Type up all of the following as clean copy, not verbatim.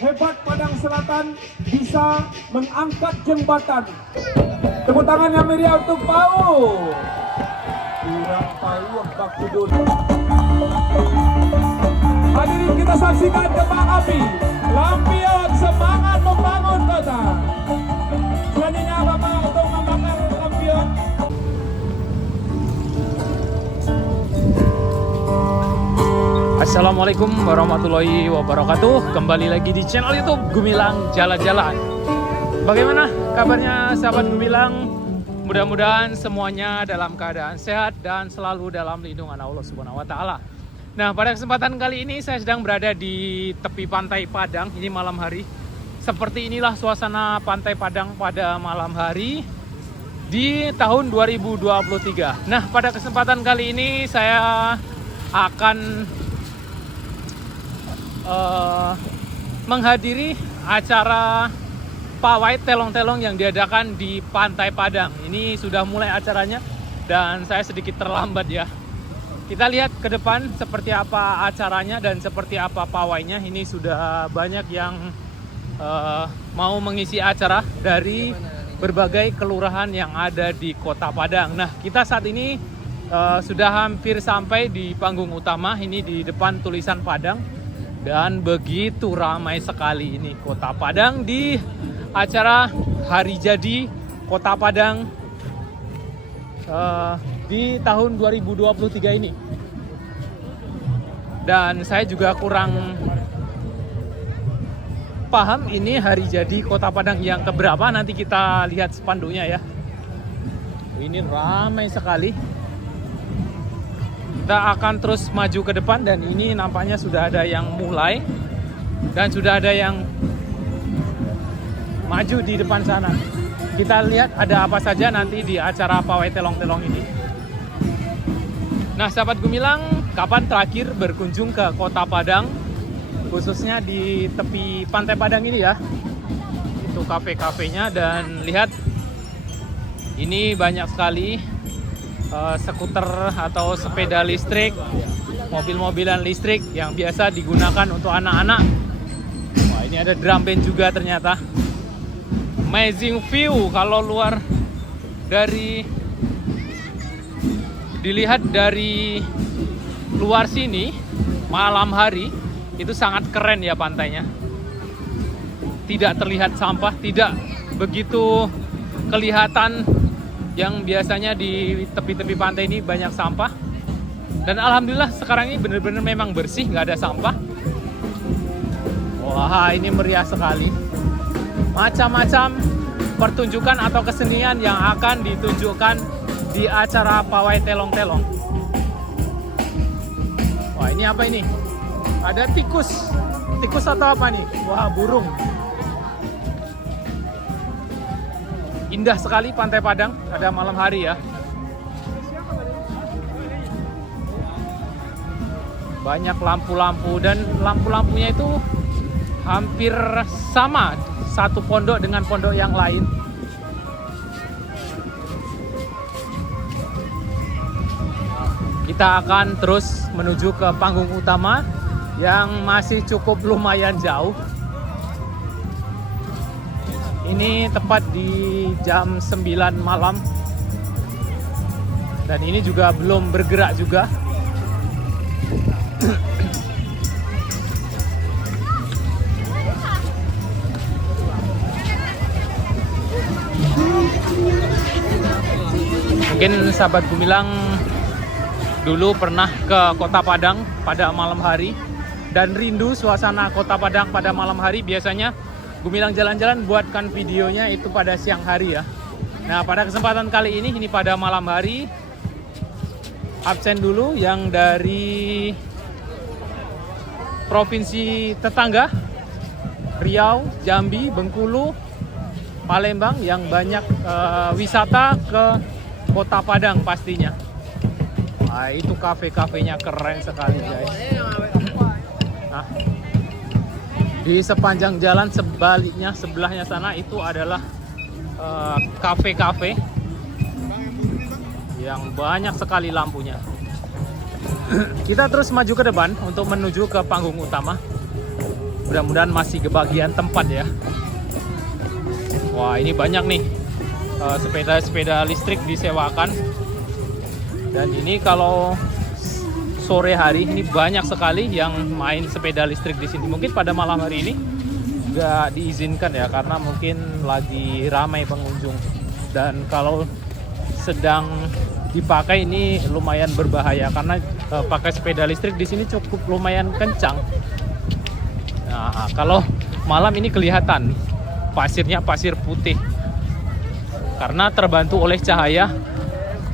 hebat Padang Selatan bisa mengangkat jembatan. Tepuk tangan yang meriah untuk Pau. Kurang Pau waktu dulu. Hadirin kita saksikan kembang api. Lampion semangat membangun kota. Beraninya Bapak untuk membakar lampion. Assalamualaikum warahmatullahi wabarakatuh. Kembali lagi di channel YouTube Gumilang Jalan-Jalan. Bagaimana kabarnya sahabat Gumilang? Mudah-mudahan semuanya dalam keadaan sehat dan selalu dalam lindungan Allah Subhanahu wa taala. Nah, pada kesempatan kali ini saya sedang berada di tepi Pantai Padang. Ini malam hari. Seperti inilah suasana Pantai Padang pada malam hari di tahun 2023. Nah, pada kesempatan kali ini saya akan menghadiri acara pawai telong-telong yang diadakan di Pantai Padang. Ini sudah mulai acaranya dan saya sedikit terlambat ya. Kita lihat ke depan seperti apa acaranya dan seperti apa pawainya. Ini sudah banyak yang mau mengisi acara dari berbagai kelurahan yang ada di Kota Padang. Nah, kita saat ini sudah hampir sampai di panggung utama. Ini di depan tulisan Padang. Dan begitu ramai sekali ini Kota Padang di acara Hari Jadi Kota Padang di tahun 2023 ini. Dan saya juga kurang paham ini Hari Jadi Kota Padang yang keberapa. Nanti kita lihat spanduknya ya. Ini ramai sekali. Kita akan terus maju ke depan dan ini nampaknya sudah ada yang mulai dan sudah ada yang maju di depan sana. Kita lihat ada apa saja nanti di acara pawai telong-telong ini. Nah, sahabat Gumilang, kapan terakhir berkunjung ke Kota Padang, khususnya di tepi Pantai Padang ini ya. Itu kafe-kafenya dan lihat ini banyak sekali skuter atau sepeda listrik, mobil-mobilan listrik yang biasa digunakan untuk anak-anak. Wah, ini ada drum band juga ternyata. Amazing view kalau luar dari dilihat dari luar sini malam hari itu sangat keren ya pantainya. Tidak terlihat sampah, tidak begitu kelihatan yang biasanya di tepi-tepi pantai ini banyak sampah. Dan alhamdulillah sekarang ini benar-benar memang bersih, nggak ada sampah. Wah, ini meriah sekali. Macam-macam pertunjukan atau kesenian yang akan ditunjukkan di acara pawai telong-telong. Wah, ini apa ini? Ada tikus. Tikus atau apa nih? Wah, burung. Indah sekali Pantai Padang pada malam hari ya. Banyak lampu-lampu dan lampu-lampunya itu hampir sama satu pondok dengan pondok yang lain. Kita akan terus menuju ke panggung utama yang masih cukup lumayan jauh. Ini tepat di jam 9 malam. Dan ini juga belum bergerak juga. Mungkin sahabat Gumilang dulu pernah ke Kota Padang pada malam hari dan rindu suasana Kota Padang pada malam hari. Biasanya Gumilang jalan-jalan buatkan videonya itu pada siang hari ya. Nah, pada kesempatan kali ini pada malam hari absen dulu yang dari provinsi tetangga Riau, Jambi, Bengkulu, Palembang yang banyak wisata ke Kota Padang pastinya. Nah, itu kafe-kafenya keren sekali guys. Nah, di sepanjang jalan sebaliknya sebelahnya sana itu adalah kafe-kafe yang banyak sekali lampunya. Kita terus maju ke depan untuk menuju ke panggung utama. mudah-mudahan masih kebagian tempat ya. Wah, ini banyak nih sepeda-sepeda listrik disewakan. Dan ini kalau sore hari ini banyak sekali yang main sepeda listrik di sini. Mungkin pada malam hari ini nggak diizinkan ya, karena mungkin lagi ramai pengunjung. Dan kalau sedang dipakai ini lumayan berbahaya, karena pakai sepeda listrik di sini cukup lumayan kencang. Nah, kalau malam ini kelihatan pasirnya pasir putih karena terbantu oleh cahaya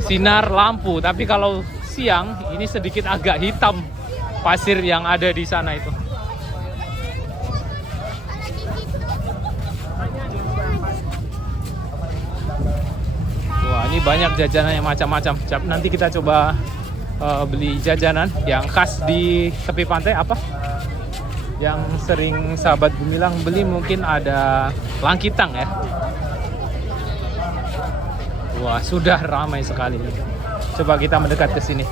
sinar lampu. Tapi kalau siang ini sedikit agak hitam pasir yang ada di sana itu. Wah, ini banyak jajanan yang macam-macam. Nanti kita coba beli jajanan yang khas di tepi pantai. Apa yang sering sahabat Gumilang beli? Mungkin ada langkitang ya. Wah, sudah ramai sekali. Coba kita mendekat ke sini.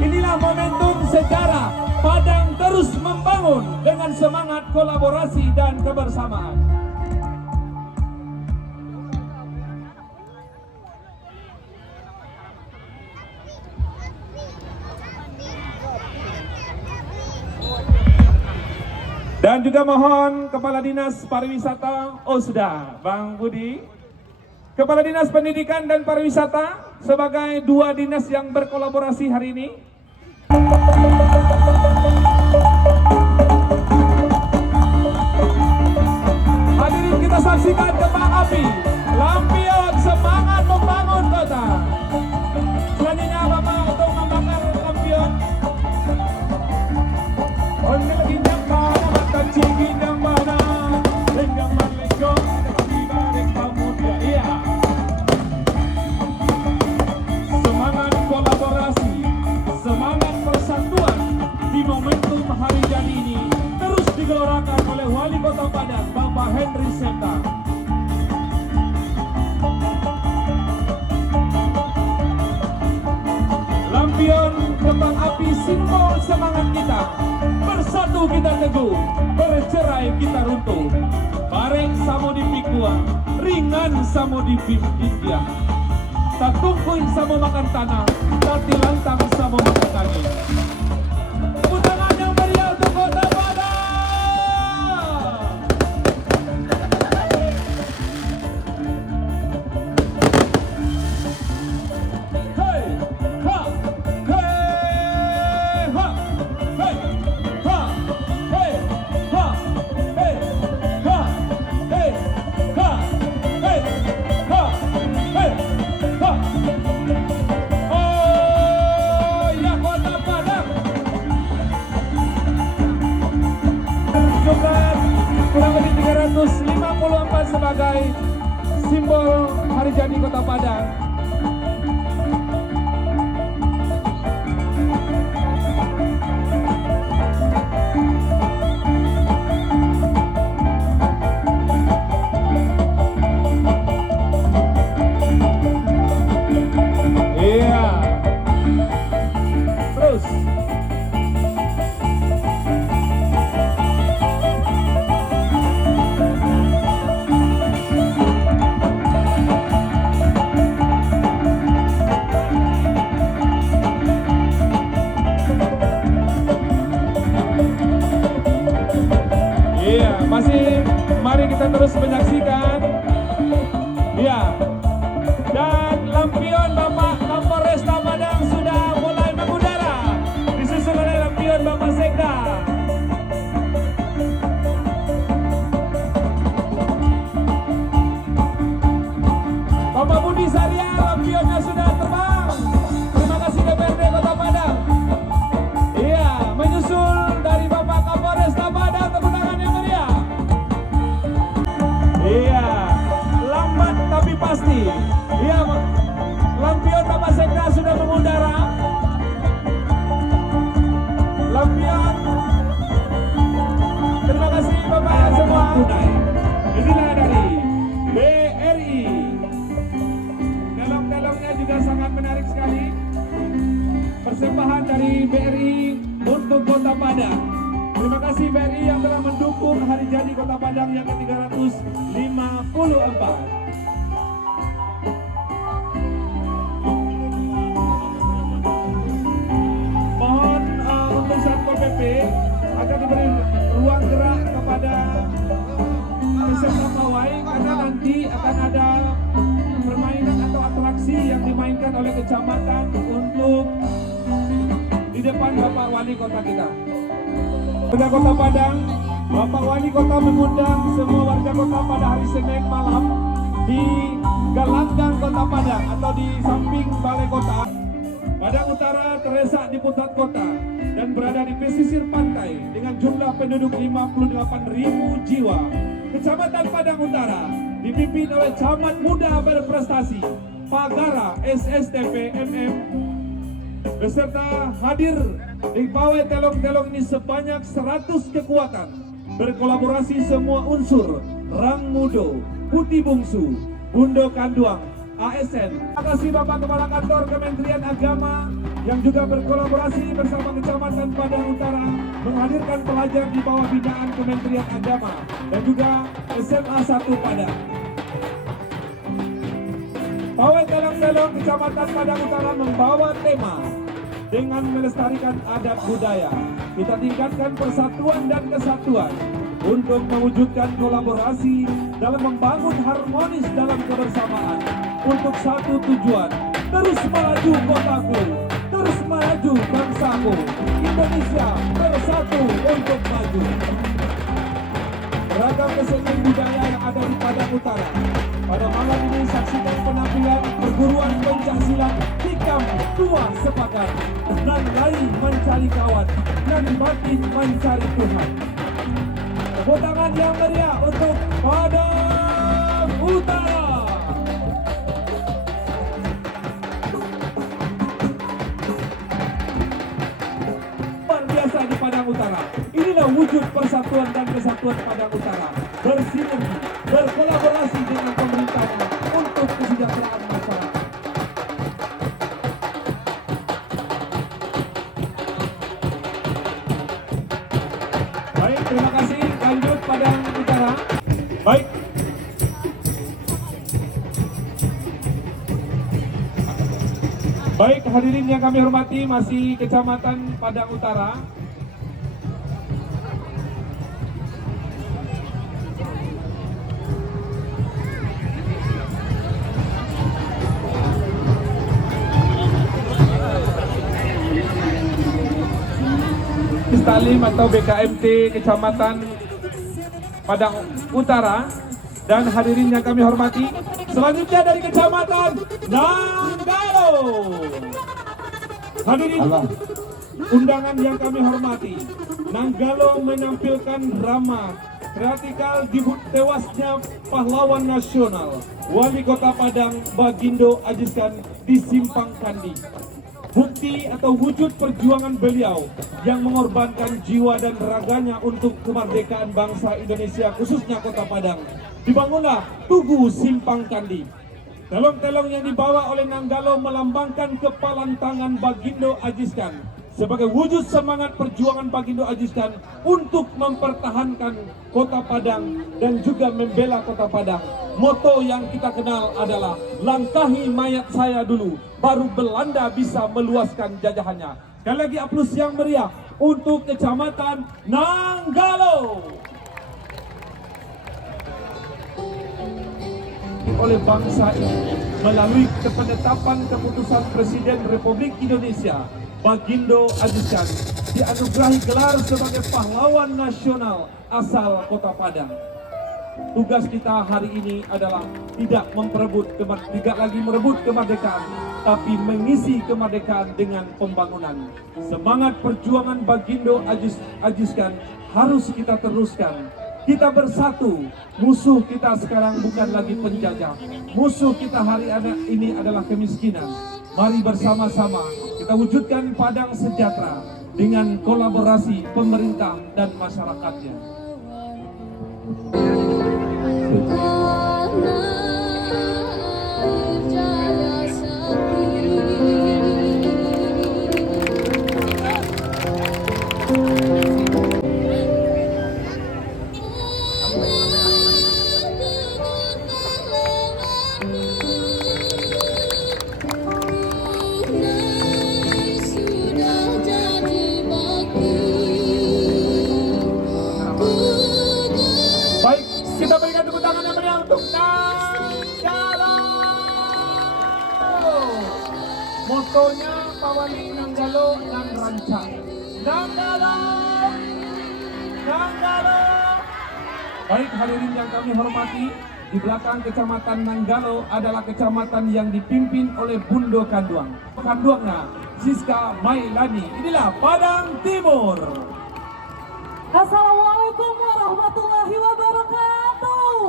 Inilah momentum sejarah. Padang terus membangun dengan semangat kolaborasi dan kebersamaan. Dan juga mohon Kepala Dinas Pariwisata, oh sudah, Bang Budi. Kepala Dinas Pendidikan dan Pariwisata sebagai dua dinas yang berkolaborasi hari ini. Hadirin, kita saksikan kembang api. Lampion semangat membangun kota. Selanjutnya Bapak untuk membakar lampion. Semangat kolaborasi, semangat persatuan di momentum hari jadi ini terus digelorakan oleh Wali Kota Padang, Bapak Henry Seta. Lampion kembang api simbol semangat kita. Bersatu kita teguh, bercerai kita runtuh. Bareng samo di pikua, ringan samo di India. Tak tungkuin samo makan tanah, tapi lantang samo makan kaki. Tepuk tangan yang meriah untuk Kota Padang. Hey, ha, hey, ha, hey, ha, hey, ha, hey, ha, hey, ha, hey, ha, hey, ha. Oh ya Kota Padang. Jumlah kurang lebih 354 sebagai simbol hari jadi Kota Padang. Iya. Terus. Iya, masih mari kita terus menyaksikan. Iya. Dan lampion Bapak Kapolresta Padang sudah mulai mengudara, disusul oleh lampion Bapak Sekda. Bapak Budi Sarya, lampionnya sudah terbang. Terima kasih DPRD Kota Padang. Iya, menyusul dari Bapak Kapolresta Padang, tepuk tangan yang meriah. Iya, lambat tapi pasti. Iya, lampion Bapak Sekda sudah mengudara. Lampion. Terima kasih Bapak semua. Inilah dari BRI. Dalam-dalamnya juga sangat menarik sekali. Persembahan Kota Padang yang ke-354. Mohon untuk Satpol PP akan diberi ruang gerak kepada peserta pawai karena nanti akan ada permainan atau atraksi yang dimainkan oleh kecamatan untuk di depan Bapak Wali Kota kita. Warga Kota Padang, Bapak Wali Kota mengundang semua warga kota pada hari Senin malam di Galanggang Kota Padang atau di samping Balai Kota. Padang Utara terletak di pusat kota dan berada di pesisir pantai dengan jumlah penduduk 58.000 jiwa. Kecamatan Padang Utara dipimpin oleh camat muda berprestasi Pagara SSTP MM beserta hadir di pawai telong-telong ini sebanyak 100 kekuatan, berkolaborasi semua unsur Rang Mudo, Putih Bungsu, Bundo Kanduang, ASN. Terima kasih Bapak Kepala Kantor Kementerian Agama yang juga berkolaborasi bersama Kecamatan Padang Utara menghadirkan pelajar di bawah binaan Kementerian Agama dan juga SMA 1 Padang. Pawai telong-telong Kecamatan Padang Utara membawa tema dengan melestarikan adat budaya. Kita tingkatkan persatuan dan kesatuan untuk mewujudkan kolaborasi dalam membangun harmonis dalam kebersamaan untuk satu tujuan, terus melaju kotaku, terus melaju bangsaku, Indonesia bersatu untuk maju. Beragam kesenian budaya yang ada di Padang Utara. Pada malam ini saksikan penampilan perguruan pencaksilat Hikam Tua Sepakat, dan lain mencari kawan, dan makin mencari Tuhan. Tepuk tangan yang meriah untuk Padang Utara. Luar biasa di Padang Utara. Inilah wujud persatuan dan kesatuan Padang Utara. Bersinergi, berkolaborasi dengan pemerintahnya untuk kesejahteraan masyarakat. Baik, terima kasih. Lanjut Padang Utara. Baik. Baik, hadirin yang kami hormati, masih Kecamatan Padang Utara. Talim atau BKMT Kecamatan Padang Utara, dan hadirin yang kami hormati, selanjutnya dari Kecamatan Nanggalo. Hadirin undangan yang kami hormati, Nanggalo menampilkan drama kreatikal di tewasnya pahlawan nasional Wali Kota Padang Bagindo Ajiskan di Simpang Kandi. Bukti atau wujud perjuangan beliau yang mengorbankan jiwa dan raganya untuk kemerdekaan bangsa Indonesia, khususnya Kota Padang. Dibangunlah Tugu Simpang Kandi. Telong-telong yang dibawa oleh Nanggalo melambangkan kepalan tangan Bagindo Ajiskan sebagai wujud semangat perjuangan Bagindo Ajiskan untuk mempertahankan Kota Padang dan juga membela Kota Padang. Moto yang kita kenal adalah langkahi mayat saya dulu, baru Belanda bisa meluaskan jajahannya. Sekali lagi aplaus yang meriah untuk Kecamatan Nanggalo. Oleh bangsa ini melalui penetapan keputusan Presiden Republik Indonesia Bagindo Ajiskan dianugerahi gelar sebagai pahlawan nasional asal Kota Padang. Tugas kita hari ini adalah tidak lagi merebut kemerdekaan, tapi mengisi kemerdekaan dengan pembangunan. Semangat perjuangan Bagindo Ajiskan harus kita teruskan. Kita bersatu. Musuh kita sekarang bukan lagi penjajah. Musuh kita hari ini adalah kemiskinan. Mari bersama-sama kita wujudkan Padang sejahtera dengan kolaborasi pemerintah dan masyarakatnya. Fotonya Pak Wali Nanggalo dan Rancang. Nanggalo! Nanggalo! Baik hadirin yang kami hormati, di belakang Kecamatan Nanggalo adalah kecamatan yang dipimpin oleh Bundo Kanduang. Kanduangnya Siska Mailani. Inilah Padang Timur. Assalamualaikum warahmatullahi wabarakatuh.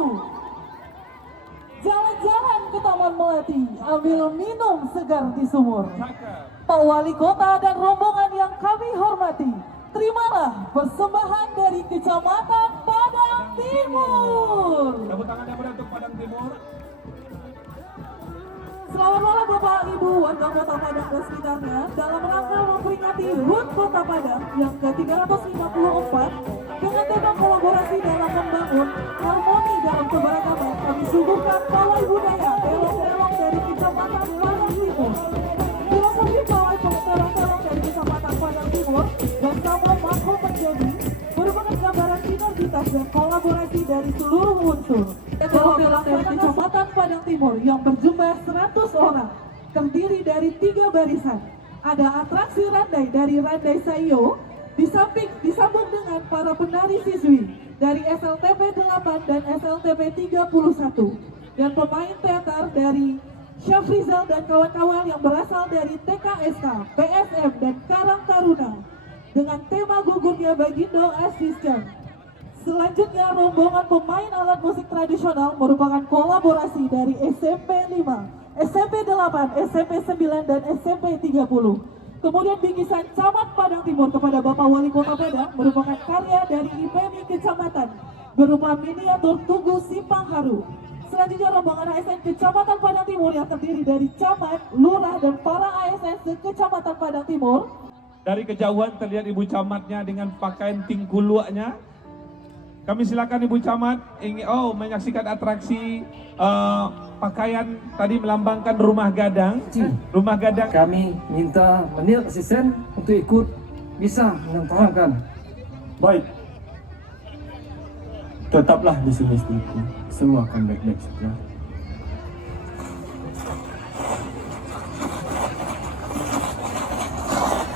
Jalan-jalan ke Taman Melati, ambil minum segar di sumur. Pak Wali Kota dan rombongan yang kami hormati, terimalah persembahan dari Kecamatan Padang Timur. Tepuk tangannya untuk Padang Timur. Selamat malam Bapak Ibu warga Kota Padang dan sekitarnya. Dalam rangka memperingati HUT Kota Padang yang ke-354 dengan tema kolaborasi dalam membangun harmoni dalam keberagaman, kami suguhkan pawai budaya telong-telong dari Kecamatan Padang Timur. Filosofi pawai telong-telong dari Kecamatan Padang Timur bersama Mako Menjadi merupakan gambaran sinergitas dan kolaborasi dari seluruh unsur. Telong-telong dari Kecamatan Padang Timur yang berjumlah 100 orang, terdiri dari 3 barisan. Ada atraksi randai dari Randai Sayo, disambung dengan para penari siswi dari SLTP 8 dan SLTP 31, dan pemain teater dari Syafrizal dan kawan-kawan yang berasal dari TKSK, PSM, dan Karang Taruna dengan tema gugurnya Bagindo Assistant. Selanjutnya, rombongan pemain alat musik tradisional merupakan kolaborasi dari SMP 5, SMP 8, SMP 9, dan SMP 30. Kemudian bingkisan Camat Padang Timur kepada Bapak Wali Kota Padang merupakan karya dari IPMI Kecamatan berupa miniatur Tugu Simpang Haru. Selanjutnya, rombongan ASN Kecamatan Padang Timur yang terdiri dari camat, lurah, dan para ASN se-Kecamatan Padang Timur. Dari kejauhan terlihat Ibu Camatnya dengan pakaian tingkuluaknya. Kami silakan Ibu Camat menyaksikan atraksi pakaian tadi melambangkan rumah gadang. Rumah gadang. Kami minta menil asisten untuk ikut bisa menentukan. Baik. Tetaplah di sini istriku. Semua akan baik-baik saja.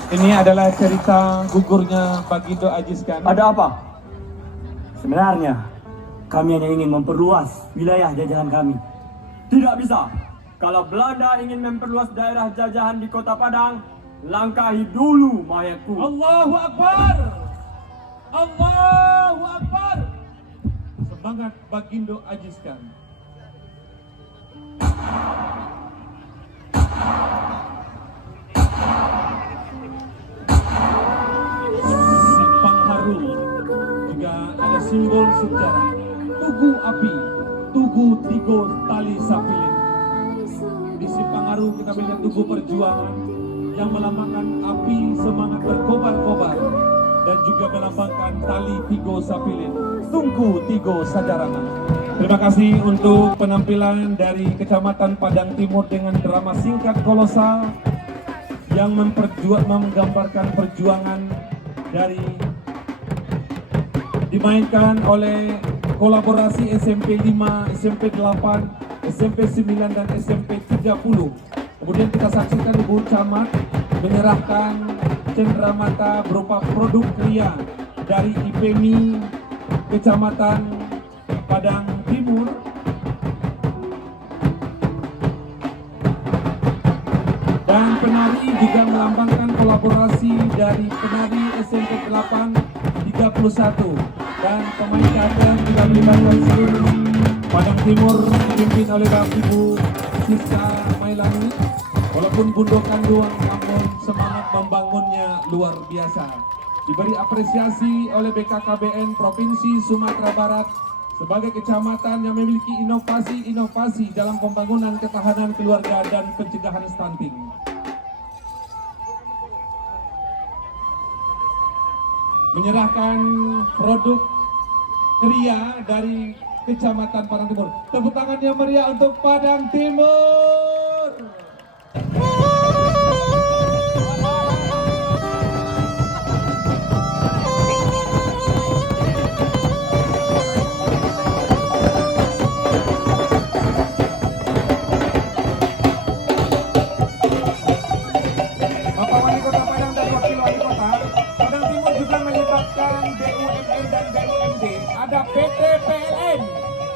Ini adalah cerita gugurnya Bagindo Ajiskan. Ada apa? Sebenarnya, kami hanya ingin memperluas wilayah jajahan kami. Tidak bisa. Kalau Belanda ingin memperluas daerah jajahan di Kota Padang, langkahi dulu mayatku. Allahu Akbar! Allahu Akbar! Semangat Bagindo Ajiskan. Simpang Haru juga ada simbol sejarah. Tugu api, Tugu Tigo Tali Sapilin. Di Simpang Haru kita melihat Tugu perjuangan yang melambangkan api semangat berkobar-kobar dan juga melambangkan tali Tigo Sapilin. Tungku Tigo Sajarangan. Terima kasih untuk penampilan dari Kecamatan Padang Timur dengan drama singkat kolosal yang menggambarkan perjuangan dari dimainkan oleh kolaborasi SMP 5, SMP 8, SMP 9, dan SMP 30. Kemudian kita saksikan Ibu Camat menyerahkan cenderamata berupa produk kria dari IPMI Kecamatan Padang Timur. Dan penari juga melambangkan kolaborasi dari penari SMP 8 31 dan pemain teater juga melibatkan seluruh Padang Timur dipimpin oleh Ibu Siska Mailani. Walaupun Bundo Kanduang, namun semangat membangunnya luar biasa. Diberi apresiasi oleh BKKBN Provinsi Sumatera Barat sebagai kecamatan yang memiliki inovasi-inovasi dalam pembangunan ketahanan keluarga dan pencegahan stunting. Menyerahkan produk kria dari Kecamatan Padang Timur. Tepuk tangan yang meriah untuk Padang Timur. Sumatera. Padang Timur juga melibatkan BUMN dan BUMD. Ada PT PLN,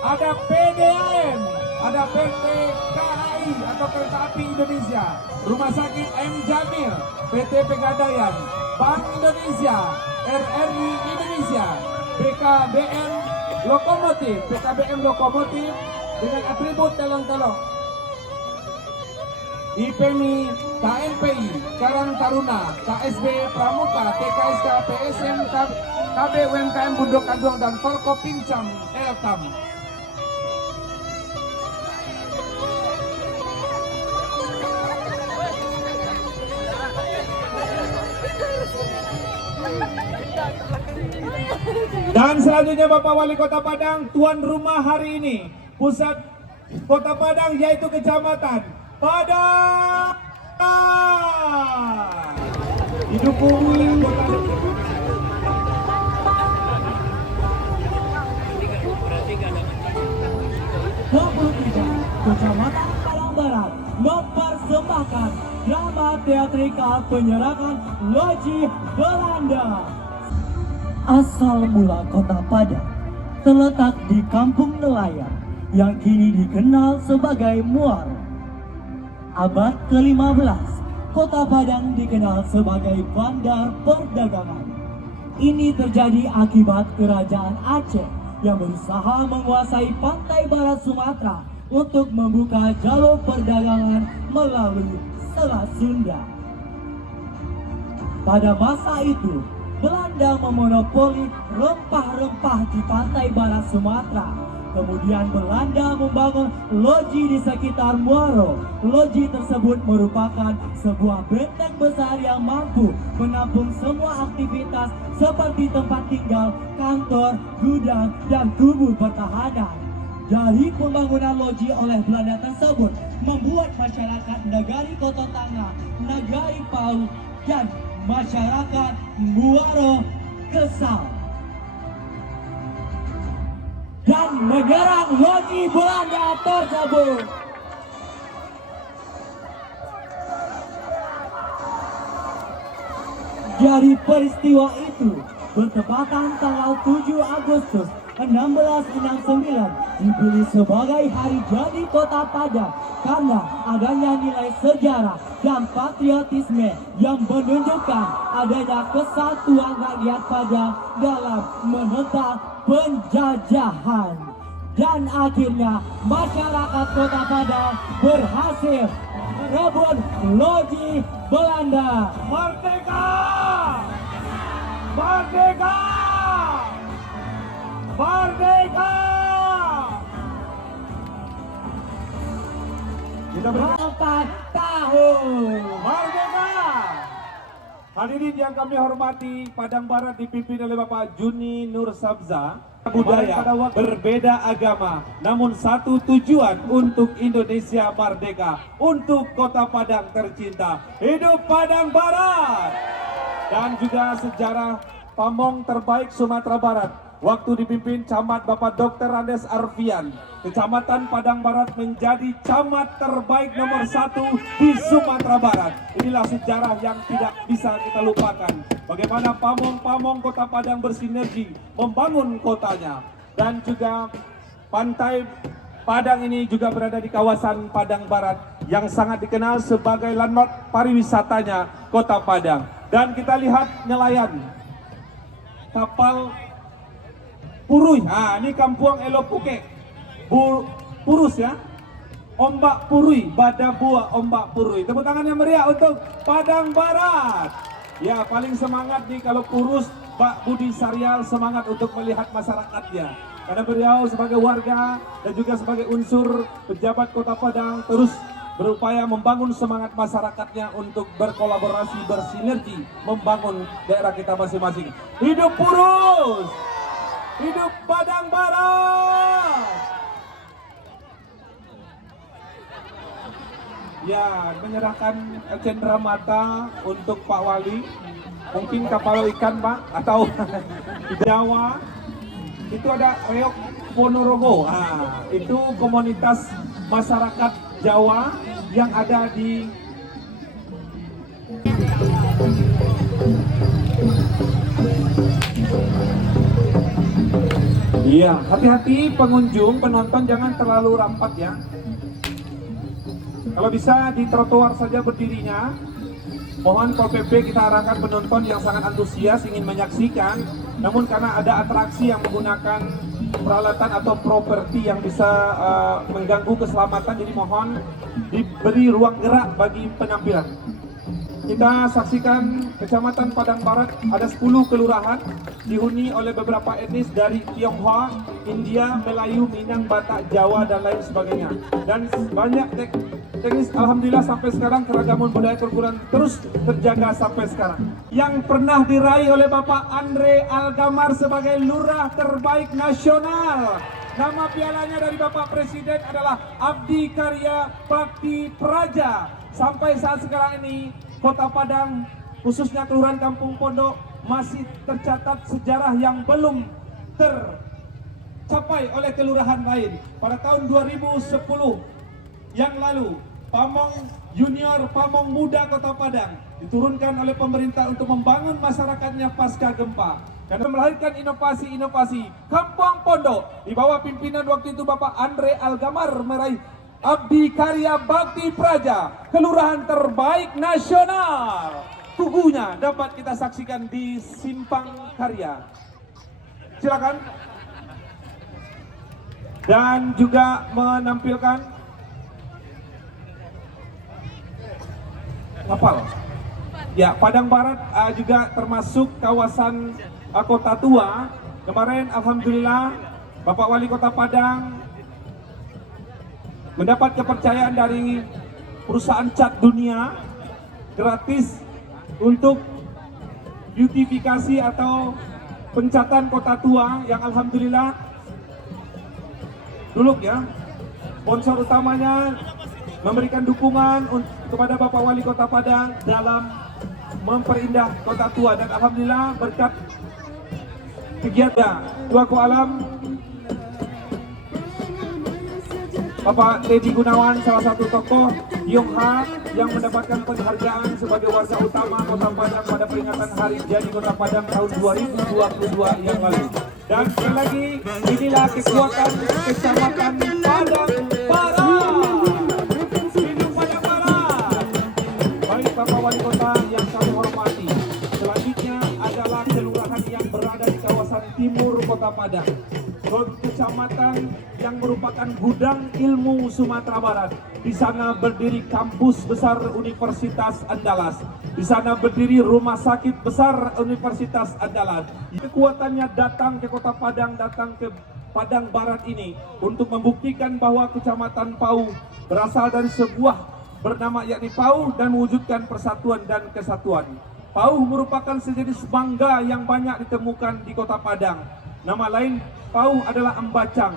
ada PDAM, ada PT KAI atau Kereta Api Indonesia, Rumah Sakit M Jamil, PT Pegadaian, Bank Indonesia, RRI Indonesia, BKBM Lokomotif dengan atribut telong-telong. IPMI, KNPI, Karang Taruna, KSB Pramuka, TKSK, PSM, KB UMKM Bundok Aduang, dan Forkopincam Elkam. Dan selanjutnya Bapak Wali Kota Padang, tuan rumah hari ini, pusat Kota Padang yaitu Kecamatan Padang. Didukung Kota 23 Kecamatan Padang Barat mempersembahkan drama teatrikal penyerahan Loji Belanda. Asal mula Kota Padang terletak di Kampung Nelayan yang kini dikenal sebagai Muaro. Abad ke-15, Kota Padang dikenal sebagai bandar perdagangan. Ini terjadi akibat kerajaan Aceh yang berusaha menguasai pantai barat Sumatera untuk membuka jalur perdagangan melalui Selat Sunda. Pada masa itu, Belanda memonopoli rempah-rempah di pantai barat Sumatera. Kemudian Belanda membangun loji di sekitar Muaro. Loji tersebut merupakan sebuah benteng besar yang mampu menampung semua aktivitas seperti tempat tinggal, kantor, gudang, dan kubu pertahanan. Dari pembangunan loji oleh Belanda tersebut membuat masyarakat Negari Koto Tangah, Negari Pau, dan masyarakat Muaro kesal dan menyerang loji Belanda tersebut. Dari peristiwa itu, bertepatan tanggal 7 Agustus 1669 dipilih sebagai hari jadi Kota Padang karena adanya nilai sejarah dan patriotisme yang menunjukkan adanya kesatuan rakyat Padang dalam menentang penjajahan. Dan akhirnya masyarakat Kota Padang berhasil merebut loji Belanda. Merdeka! Merdeka! Merdeka! Kita berempat tahun. Merdeka! Hadirin yang kami hormati, Padang Barat dipimpin oleh Bapak Juni Nur Sabza. Budaya berbeda agama, namun satu tujuan untuk Indonesia merdeka, untuk Kota Padang tercinta. Hidup Padang Barat! Dan juga sejarah pamong terbaik Sumatera Barat. Waktu dipimpin Camat Bapak Dr. Andes Arfian, Kecamatan Padang Barat menjadi camat terbaik nomor 1 di Sumatera Barat. Inilah sejarah yang tidak bisa kita lupakan. Bagaimana pamong-pamong Kota Padang bersinergi membangun kotanya. Dan juga pantai Padang ini juga berada di kawasan Padang Barat yang sangat dikenal sebagai landmark pariwisatanya Kota Padang. Dan kita lihat nelayan kapal Purui. Nah, ini Kampuang Elopuke. Purus ya. Ombak Purui, Badabua Ombak Purui. Tepuk tangan yang meriah untuk Padang Barat. Ya, paling semangat nih kalau Purus, Pak Budi Saryal semangat untuk melihat masyarakatnya. Karena beliau sebagai warga dan juga sebagai unsur pejabat Kota Padang terus berupaya membangun semangat masyarakatnya untuk berkolaborasi, bersinergi, membangun daerah kita masing-masing. Hidup Purus! Hidup Padang Barat! Ya, menyerahkan cenderamata untuk Pak Wali. Mungkin kapal ikan, Pak, atau di Jawa. Itu ada Reok Ponorogo. Nah, itu komunitas masyarakat Jawa yang ada di Iya, hati-hati pengunjung, penonton jangan terlalu rapat ya. Kalau bisa di trotoar saja berdirinya. Mohon Pol PP kita arahkan penonton yang sangat antusias ingin menyaksikan, namun karena ada atraksi yang menggunakan peralatan atau properti yang bisa mengganggu keselamatan, jadi mohon diberi ruang gerak bagi penampilan. Kita saksikan Kecamatan Padang Barat ada 10 kelurahan dihuni oleh beberapa etnis dari Tionghoa, India, Melayu, Minang, Batak, Jawa dan lain sebagainya. Dan banyak teknis, alhamdulillah sampai sekarang keragaman budaya Kelukuran terus terjaga sampai sekarang. Yang pernah diraih oleh Bapak Andre Algamar sebagai lurah terbaik nasional. Nama pialanya dari Bapak Presiden adalah Abdi Karya Bakti Praja. Sampai saat sekarang ini Kota Padang, khususnya Kelurahan Kampung Pondok, masih tercatat sejarah yang belum tercapai oleh kelurahan lain. Pada tahun 2010 yang lalu, Pamong Junior, Pamong Muda Kota Padang diturunkan oleh pemerintah untuk membangun masyarakatnya pasca gempa. Karena melahirkan inovasi-inovasi, Kampung Pondok di bawah pimpinan waktu itu Bapak Andre Algamar meraih Abdi Karya Bakti Praja, kelurahan terbaik nasional. Tuguhnya dapat kita saksikan di Simpang Karya. Silakan. Dan juga menampilkan kapal. Ya, Padang Barat juga termasuk kawasan kota tua. Kemarin alhamdulillah Bapak Wali Kota Padang mendapat kepercayaan dari perusahaan cat dunia gratis untuk beautifikasi atau pencatan kota tua yang alhamdulillah dulu ya sponsor utamanya memberikan dukungan kepada Bapak Wali Kota Padang dalam memperindah kota tua, dan alhamdulillah berkat kegiatan Tuaku Alam Bapak Teddy Gunawan, salah satu tokoh Tionghoa yang mendapatkan penghargaan sebagai warga utama Kota Padang pada peringatan Hari Jadi Kota Padang tahun 2022 yang lalu. Dan sekali lagi, inilah kekuatan Kecamatan Padang Barat. Hidup Padang Barat. Baik Bapak Wali Kota yang kami hormati, selanjutnya adalah kelurahan yang berada di kawasan timur Kota Padang. Kecamatan yang merupakan gudang ilmu Sumatera Barat. Di sana berdiri kampus besar Universitas Andalas. Di sana berdiri rumah sakit besar Universitas Andalas. Kekuatannya datang ke Kota Padang, datang ke Padang Barat ini untuk membuktikan bahwa Kecamatan Pau berasal dari sebuah bernama yakni Pau dan mewujudkan persatuan dan kesatuan. Pau merupakan sejenis mangga yang banyak ditemukan di Kota Padang. Nama lain Pau adalah Ambacang.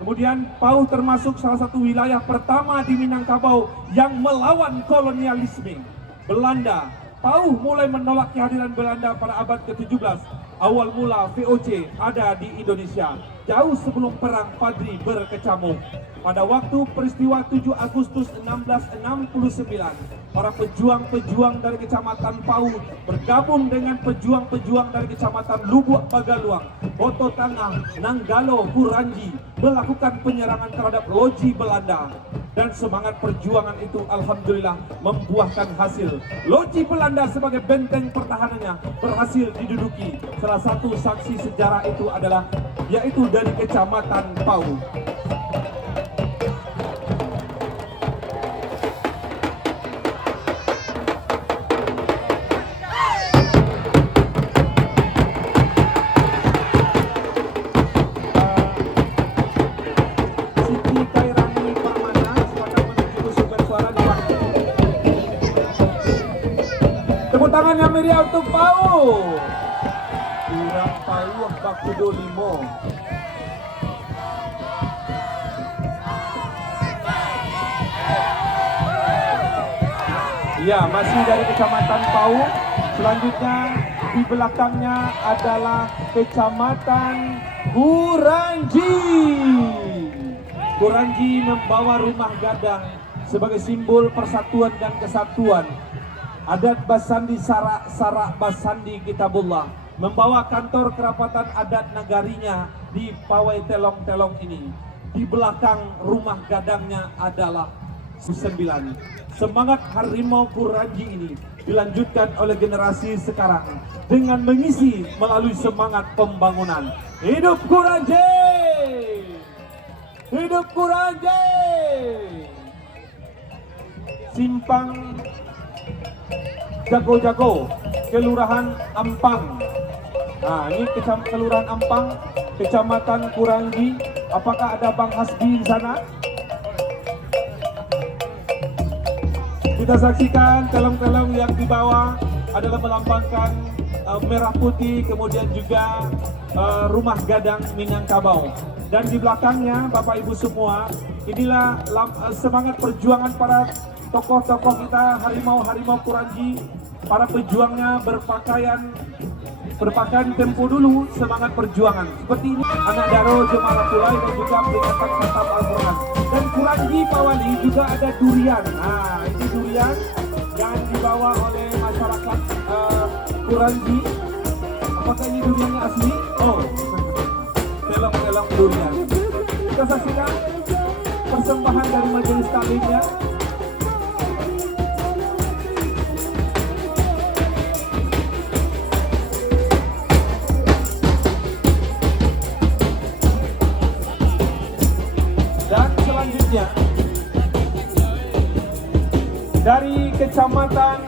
Kemudian Pau termasuk salah satu wilayah pertama di Minangkabau yang melawan kolonialisme Belanda. Pau mulai menolak kehadiran Belanda pada abad ke-17. Awal mula VOC ada di Indonesia jauh sebelum perang Padri berkecamuk. Pada waktu peristiwa 7 Agustus 1669, para pejuang-pejuang dari Kecamatan Pau bergabung dengan pejuang-pejuang dari Kecamatan Lubuk Bagaluang, Boto Tangah, Nanggalo, Kuranji melakukan penyerangan terhadap loji Belanda. Dan semangat perjuangan itu alhamdulillah membuahkan hasil. Loji Belanda sebagai benteng pertahanannya berhasil diduduki. Salah satu saksi sejarah itu adalah yaitu dari Kecamatan Pau. Tepuk tangan yang meriah untuk Pau. Kurang Pau Bakti Dolimo. Ya, masih dari Kecamatan Pau. Selanjutnya di belakangnya adalah Kecamatan Kuranji. Kuranji membawa rumah gadang sebagai simbol persatuan dan kesatuan. Adat Basandi Sarak Basandi Kitabullah membawa kantor kerapatan adat negarinya di pawai telong-telong ini. Di belakang rumah gadangnya adalah 9. Semangat harimau Kuranji ini dilanjutkan oleh generasi sekarang dengan mengisi melalui semangat pembangunan. Hidup Kuranji! Hidup Kuranji! Simpang Jago-Jago, Kelurahan Ampang. Nah, ini Kelurahan Ampang, Kecamatan Kuranji. Apakah ada Bang Hasbi di sana? Kita saksikan telong-telong yang di bawah adalah melambangkan merah putih, kemudian juga rumah gadang Minangkabau. Dan di belakangnya, Bapak Ibu semua, inilah semangat perjuangan para tokoh-tokoh kita, harimau-harimau Kuranji. Para pejuangnya berpakaian tempo dulu semangat perjuangan. Seperti ini, anak Daro, Jemaah Pulai, dan juga peringatan Khatam Al-Quran. Dan Kuranji Pak Wali juga ada durian. Nah, ini durian yang dibawa oleh masyarakat Kuranji. Apakah ini duriannya asli? Oh, telong-telong durian. Kita saksikan persembahan dari majelis taklimnya. Dan selanjutnya dari Kecamatan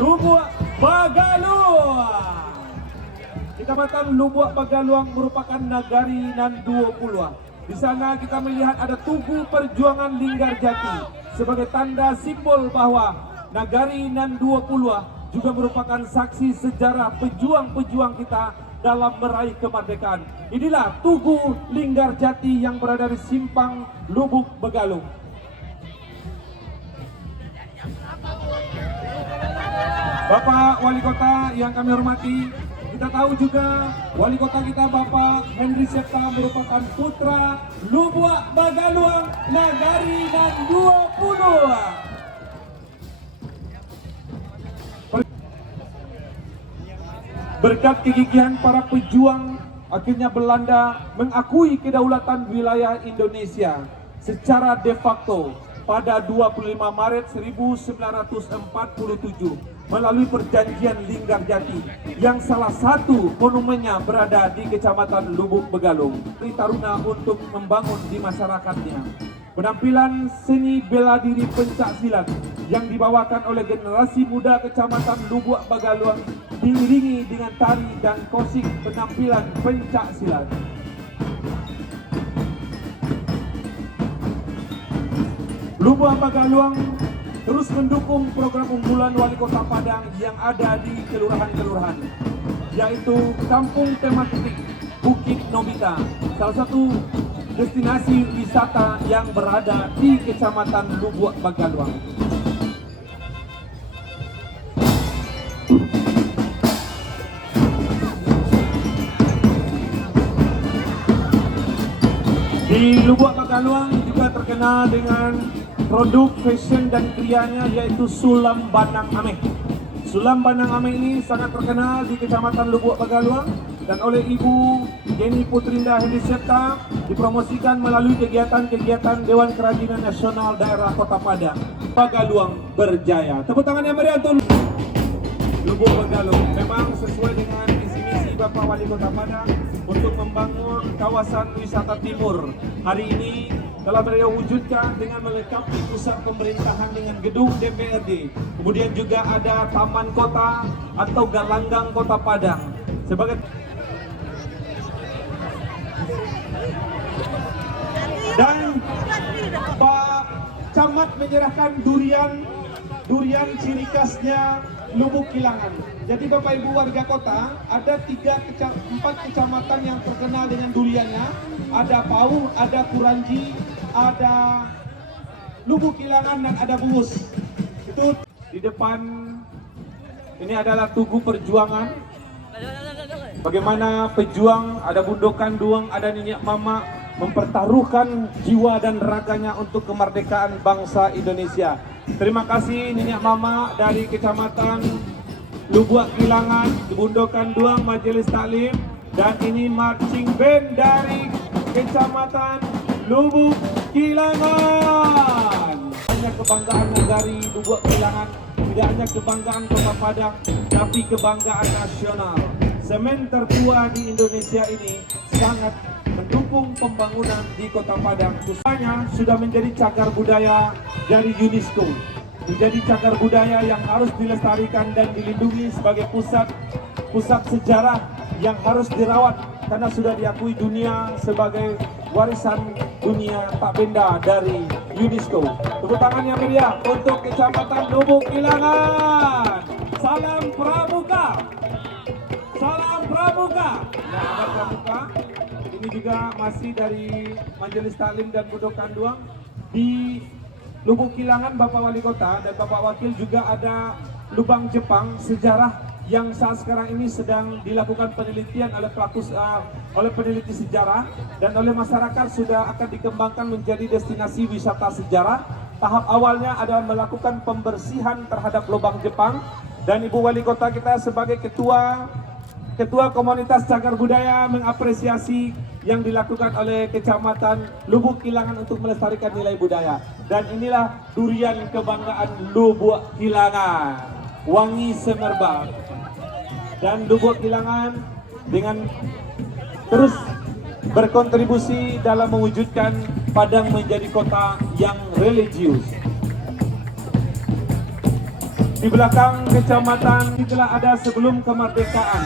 Lubuak Bagaluang. Kecamatan Lubuak Bagaluang merupakan nagari nan 20. Di sana kita melihat ada Tugu Perjuangan Linggarjati sebagai tanda simbol bahwa nagari nan 20 juga merupakan saksi sejarah pejuang-pejuang kita dalam meraih kemerdekaan. Inilah Tugu Linggarjati yang berada di Simpang Lubuk Begalung. Bapak Wali Kota yang kami hormati, kita tahu juga Wali Kota kita Bapak Henry Septa merupakan putra Lubuak Bagaluang Nagari dan 20. Berkat kegigihan para pejuang, akhirnya Belanda mengakui kedaulatan wilayah Indonesia secara de facto pada 25 Maret 1947 melalui perjanjian Linggarjati yang salah satu monumennya berada di Kecamatan Lubuk Begalung. Tri Taruna untuk membangun di masyarakatnya. Penampilan seni bela diri pencak silat yang dibawakan oleh generasi muda Kecamatan Lubuk Bagaluang diiringi dengan tari dan kosing penampilan pencak silat. Lubuk Bagaluang terus mendukung program unggulan Wali Kota Padang yang ada di kelurahan-kelurahan, yaitu Kampung Tematik Bukit Nobita, salah satu destinasi wisata yang berada di Kecamatan Lubuk Bagaluang. Di Lubuk Bagaluang juga terkenal dengan produk fashion dan krianya yaitu Sulam Banang Ameh. Sulam Banang Ameh ini sangat terkenal di Kecamatan Lubuk Bagaluang dan oleh Ibu Jenny Putrinda Henry Septa dipromosikan melalui kegiatan-kegiatan Dewan Kerajinan Nasional Daerah Kota Padang. Bagaluang berjaya. Tepuk tangan yang meriah untuk Lubuk Bagaluang. Memang sesuai dengan visi-misi Bapak Wali Kota Padang untuk membangun kawasan wisata timur. Hari ini telah beliau wujudkan dengan melengkapi pusat pemerintahan dengan gedung DPRD. Kemudian juga ada Taman Kota atau Galanggang Kota Padang. Sebagai dan Pak Camat menyerahkan durian ciri khasnya Lubuk Kilangan. Jadi Bapak Ibu warga kota, ada 4 kecamatan yang terkenal dengan duriannya. Ada Pauh, ada Kuranji, ada Lubuk Kilangan, dan ada Bungus. Itu di depan ini adalah Tugu Perjuangan. Bagaimana pejuang, ada Bundokan Duang, ada Ninyak Mama mempertaruhkan jiwa dan raganya untuk kemerdekaan bangsa Indonesia. Terima kasih Ninyak Mama dari Kecamatan Lubuk Kilangan, Bundokan Duang, Majelis Taklim. Dan ini marching band dari Kecamatan Lubuk Kilangan. Hanya kebanggaan dari Lubuk Kilangan, tidak hanya kebanggaan Kota Padang, tapi kebanggaan nasional. Semen tertua di Indonesia ini sangat mendukung pembangunan di Kota Padang. Khususnya sudah menjadi cagar budaya dari UNESCO. Menjadi cagar budaya yang harus dilestarikan dan dilindungi sebagai pusat sejarah yang harus dirawat karena sudah diakui dunia sebagai warisan dunia tak benda dari UNESCO. Tepuk tangan yang meriah untuk Kecamatan Lubuk Kilangan. Salam Pramuka. Salam Pramuka. Nah, Abad Pramuka ini juga masih dari Majelis Taklim dan Pondok Kanduang. Di Lubuk Kilangan Bapak Wali Kota dan Bapak Wakil juga ada lubang Jepang sejarah yang saat sekarang ini sedang dilakukan penelitian oleh peneliti sejarah dan oleh masyarakat sudah akan dikembangkan menjadi destinasi wisata sejarah. Tahap awalnya adalah melakukan pembersihan terhadap lubang Jepang dan Ibu Wali Kota kita sebagai ketua komunitas cagar budaya mengapresiasi yang dilakukan oleh Kecamatan Lubuk Kilangan untuk melestarikan nilai budaya. Dan inilah durian kebanggaan Lubuk Kilangan, wangi semerbak. Dan Lubuk Kilangan dengan terus berkontribusi dalam mewujudkan Padang menjadi kota yang religius. Di belakang kecamatan itulah ada sebelum kemerdekaan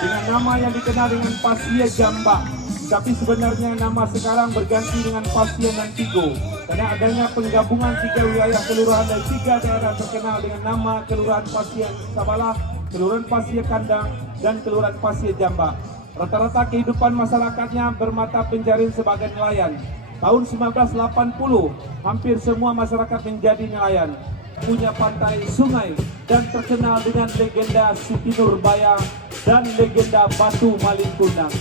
dengan nama yang dikenal dengan Pasia Jamba, tapi sebenarnya nama sekarang berganti dengan Pasia Nantigo karena adanya penggabungan 3 wilayah kelurahan dan 3 daerah terkenal dengan nama Kelurahan Pasia Sabalah, Kelurahan Pasia Kandang, dan Kelurahan Pasia Jamba. Rata-rata kehidupan masyarakatnya bermata pencarian sebagai nelayan. Tahun 1980 hampir semua masyarakat menjadi nelayan. Punya pantai, sungai, dan terkenal dengan legenda Siti Nurbaya dan legenda Batu Malin Kundang.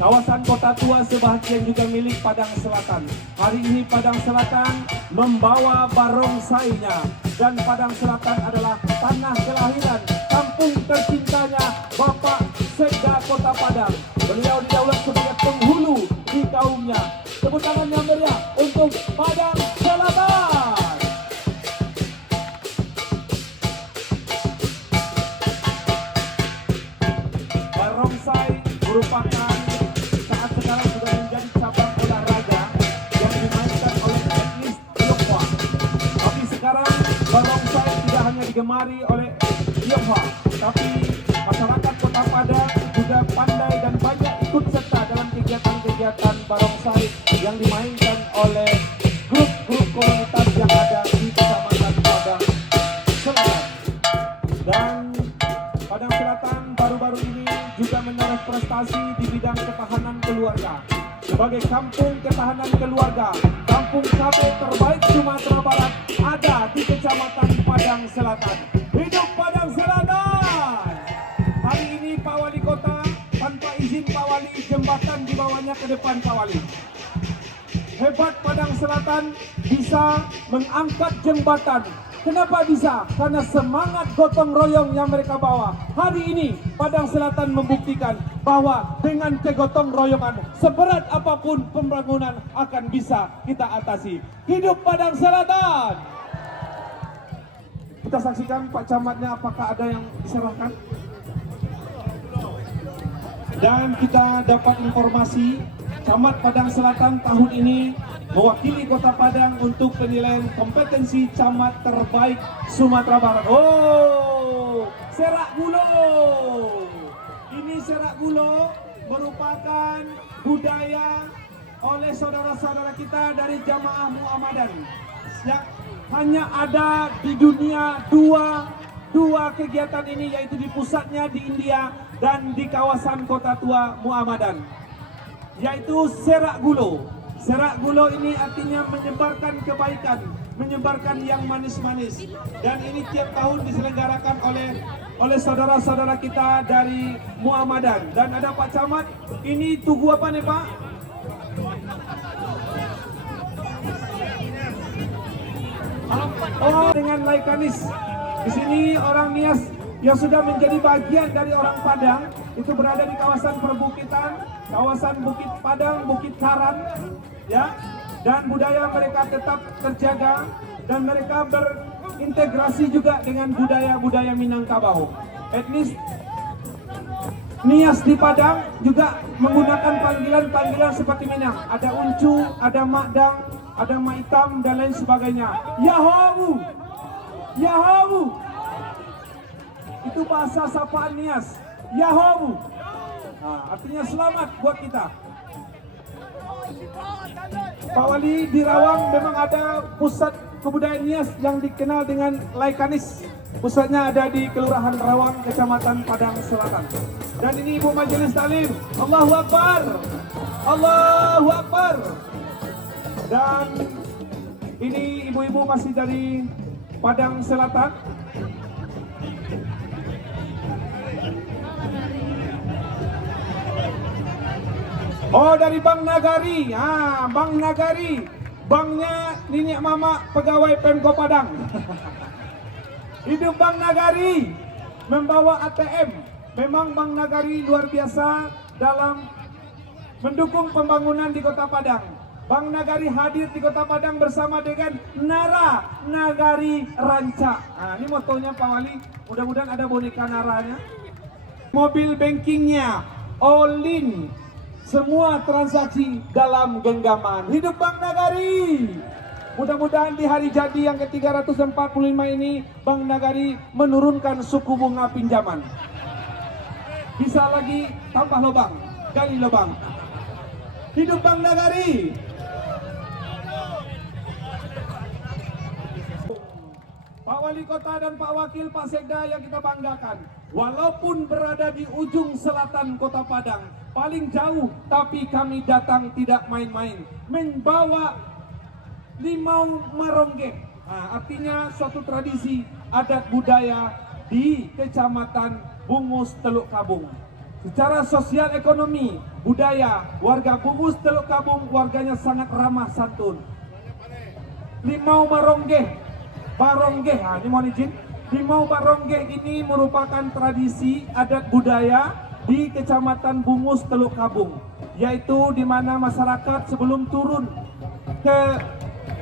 Kawasan Kota Tua sebahagian juga milik Padang Selatan. Hari ini Padang Selatan membawa barongsainya dan Padang Selatan adalah tanah kelahiran, kampung tercintanya Bapak Sekda Kota Padang. Beliau didaulat sebagai penghulu di kaumnya. Tepuk tangan yang meriah untuk Padang Selatan. Barongsai merupakan saat sekarang sudah menjadi cabang olahraga yang dimainkan oleh etnis Tionghoa. Tapi sekarang barongsai tidak hanya digemari oleh Tionghoa, tapi masyarakat Kota Padang juga pandai dan banyak ikut serta dalam kegiatan-kegiatan barongsai yang dimainkan oleh grup-grup komunitas yang ada di Kecamatan Padang Selatan. Dan Padang Selatan baru-baru ini juga menoreh prestasi di bidang ketahanan keluarga. Sebagai kampung ketahanan keluarga, kampung KB terbaik Sumatera Barat ada di Kecamatan Padang Selatan. Hidup Padang Selatan! Hari ini Pak Wali Kota tanpa izin Pak Wali, jembatan dibawanya ke depan Pak Wali. Hebat Padang Selatan bisa mengangkat jembatan. Kenapa bisa? Karena semangat gotong royong yang mereka bawa. Hari ini Padang Selatan membuktikan bahwa dengan kegotong royongan seberat apapun pembangunan akan bisa kita atasi. Hidup Padang Selatan! Kita saksikan Pak Camatnya apakah ada yang diserahkan. Dan kita dapat informasi Camat Padang Selatan tahun ini mewakili Kota Padang untuk penilaian kompetensi camat terbaik Sumatera Barat. Oh, Serak Gulo. Ini Serak Gulo merupakan budaya oleh saudara-saudara kita dari Jamaah Muhammadan yang hanya ada di dunia dua kegiatan ini, yaitu di pusatnya di India dan di kawasan Kota Tua Muhammadan, yaitu Serak Gulo. Serak Gulo ini artinya menyebarkan kebaikan, menyebarkan yang manis-manis. Dan ini tiap tahun diselenggarakan oleh saudara-saudara kita dari Muhammadan. Dan ada Pak Camat, ini tugu apa nih Pak? Oh, dengan Laikanis. Di sini orang Nias yang sudah menjadi bagian dari orang Padang, itu berada di kawasan perbukitan, kawasan Bukit Padang, Bukit Karan, ya, dan budaya mereka tetap terjaga dan mereka berintegrasi juga dengan budaya-budaya Minangkabau. Etnis Nias di Padang juga menggunakan panggilan-panggilan seperti Minang. Ada Uncu, ada Makdang, ada Maitam dan lain sebagainya. Yahawu, Yahawu. Itu bahasa sapaan Nias. Yahawu. Nah, artinya selamat buat kita. Pak Wali, di Rawang memang ada pusat kebudayaan Nias yang dikenal dengan Laikanis. Pusatnya ada di Kelurahan Rawang, Kecamatan Padang Selatan. Dan ini Ibu Majelis Taklim. Allahu Akbar. Allahu Akbar. Dan ini ibu-ibu masih dari Padang Selatan. Oh, dari Bang Nagari. Bang Nagari. Banknya Nenek Mama pegawai Pemko Padang. Hidup Bang Nagari membawa ATM. Memang Bang Nagari luar biasa dalam mendukung pembangunan di Kota Padang. Bang Nagari hadir di Kota Padang bersama dengan Nara Nagari Ranca. Nah, ini motonya Pak Wali. Mudah-mudahan ada boneka naranya. Mobil bankingnya all in. Semua transaksi dalam genggaman. Hidup Bang Nagari. Mudah-mudahan di hari jadi yang ke-345 ini Bang Nagari menurunkan suku bunga pinjaman. Bisa lagi tambah lubang, gali lubang. Hidup Bang Nagari. Pak Wali Kota dan Pak Wakil, Pak Sekda yang kita banggakan. Walaupun berada di ujung selatan Kota Padang, paling jauh, tapi kami datang tidak main-main. Membawa limau marongge. Nah, artinya suatu tradisi adat budaya di Kecamatan Bungus Teluk Kabung. Secara sosial ekonomi, budaya, warga Bungus Teluk Kabung warganya sangat ramah santun. Limau marongge, barongge, ini mohon izin. Limau barongge ini merupakan tradisi adat budaya di Kecamatan Bungus Teluk Kabung, yaitu di mana masyarakat sebelum turun ke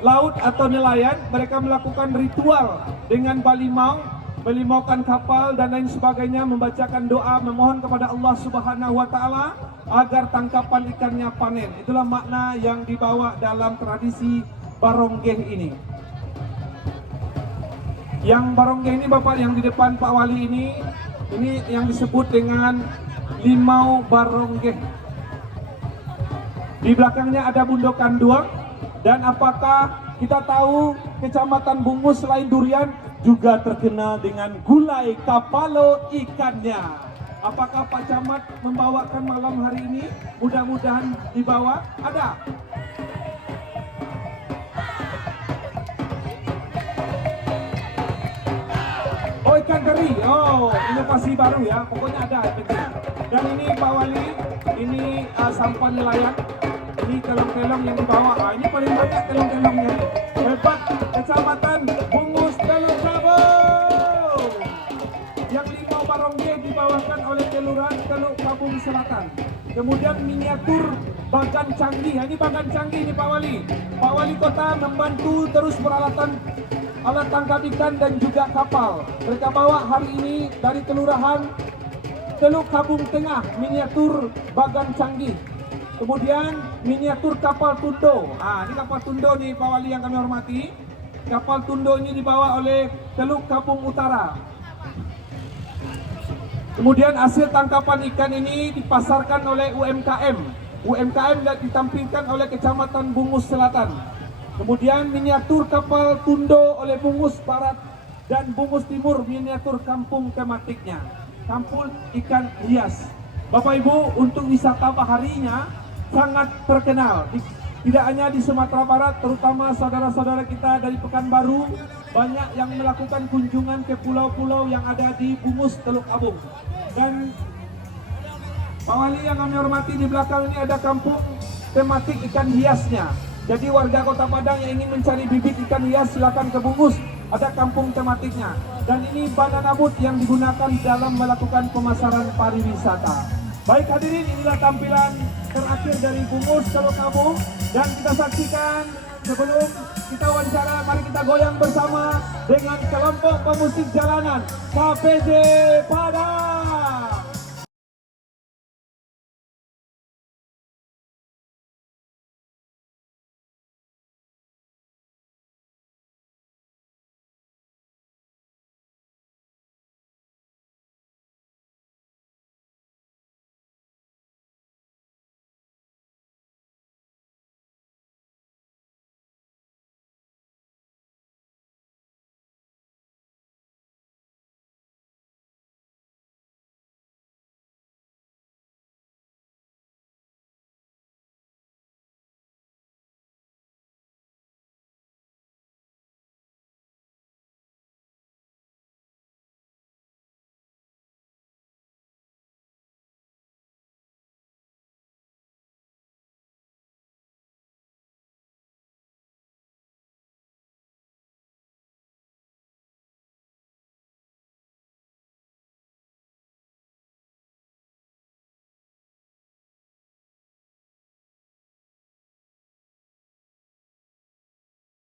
laut atau nelayan, mereka melakukan ritual dengan balimau, melimaukan kapal dan lain sebagainya, membacakan doa, memohon kepada Allah Subhanahu wa Ta'ala agar tangkapan ikannya panen. Itulah makna yang dibawa dalam tradisi baronggeh ini. Yang baronggeh ini Bapak yang di depan Pak Wali ini yang disebut dengan limau baronggeh. Di belakangnya ada bundokan duang. Dan apakah kita tahu Kecamatan Bungus selain durian juga terkenal dengan gulai kapalo ikannya. Apakah Pak Camat membawakan malam hari ini? Mudah-mudahan dibawa. Ada. Oh, ikan teri. Oh, inovasi baru ya. Pokoknya ada ikan teri. Dan ini Pak Wali, ini sampan nelayan. Ini telong-telong yang dibawa. Ini paling banyak telong-telongnya. Hebat. Kecamatan Bungus Teluk Kabung. Yang limau barongge dibawakan oleh Kelurahan Teluk Kabung Selatan. Kemudian miniatur Bagan Canggih. Ini Bagan Canggih ini Pak Wali. Pak Wali Kota membantu terus peralatan alat tangkap ikan dan juga kapal. Mereka bawa hari ini dari Kelurahan Teluk Kabung Tengah miniatur Bagan Canggih. Kemudian miniatur kapal tundo. Ini kapal tundo nih Pak Wali yang kami hormati. Kapal tundo ini dibawa oleh Teluk Kabung Utara. Kemudian hasil tangkapan ikan ini dipasarkan oleh UMKM. UMKM ditampilkan oleh Kecamatan Bungus Selatan. Kemudian miniatur kapal tundo oleh Bungus Barat dan Bungus Timur, miniatur kampung tematiknya. Kampung ikan hias. Bapak Ibu, untuk wisata baharinya sangat terkenal. Tidak hanya di Sumatera Barat, terutama saudara-saudara kita dari Pekanbaru, banyak yang melakukan kunjungan ke pulau-pulau yang ada di Bungus Teluk Kabung. Dan Pak Wali yang kami hormati, di belakang ini ada kampung tematik ikan hiasnya. Jadi warga Kota Padang yang ingin mencari bibit ikan hias silakan ke Bungus. ada kampung tematiknya. Dan ini banana boat yang digunakan dalam melakukan pemasaran pariwisata. Baik hadirin, inilah tampilan terakhir dari Bungus Teluk Kamu. Dan kita saksikan sebelum kita wawancara, mari kita goyang bersama dengan kelompok pemusik jalanan KPJ Padang.